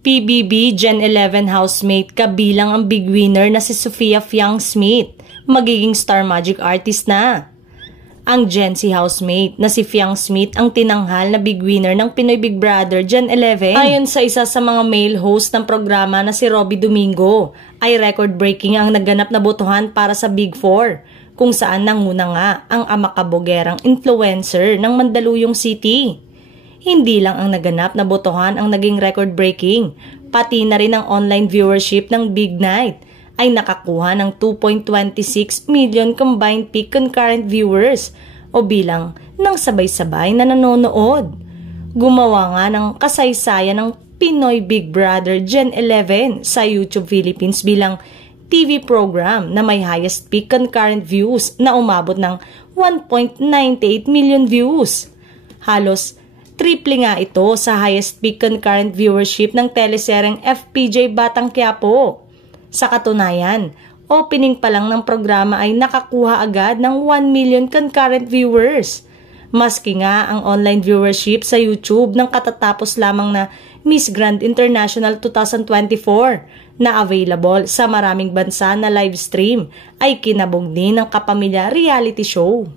PBB Gen 11 housemate kabilang ang big winner na si Sofia Fiang Smith, magiging Star Magic artist na. Ang Gen Z housemate na si Fiang Smith ang tinanghal na big winner ng Pinoy Big Brother Gen 11. Ayon sa isa sa mga male host ng programa na si Robby Domingo, ay record-breaking ang naganap na botohan para sa Big Four, kung saan nanguna nga ang amakabogerang influencer ng Mandaluyong City. Hindi lang ang naganap na botohan ang naging record-breaking, pati na rin ang online viewership ng Big Night ay nakakuha ng 2.26 million combined peak concurrent viewers o bilang ng sabay-sabay na nanonood. Gumawa nga ng kasaysayan ng Pinoy Big Brother Gen 11 sa YouTube Philippines bilang TV program na may highest peak concurrent views na umabot ng 1.98 million views. Halos triple nga ito sa highest peak concurrent viewership ng teleseryeng FPJ Batang Quiapo. Sa katunayan, opening pa lang ng programa ay nakakuha agad ng 1 million concurrent viewers. Maski nga ang online viewership sa YouTube ng katatapos lamang na Miss Grand International 2024 na available sa maraming bansa na live stream ay kinabog din ng kapamilya reality show.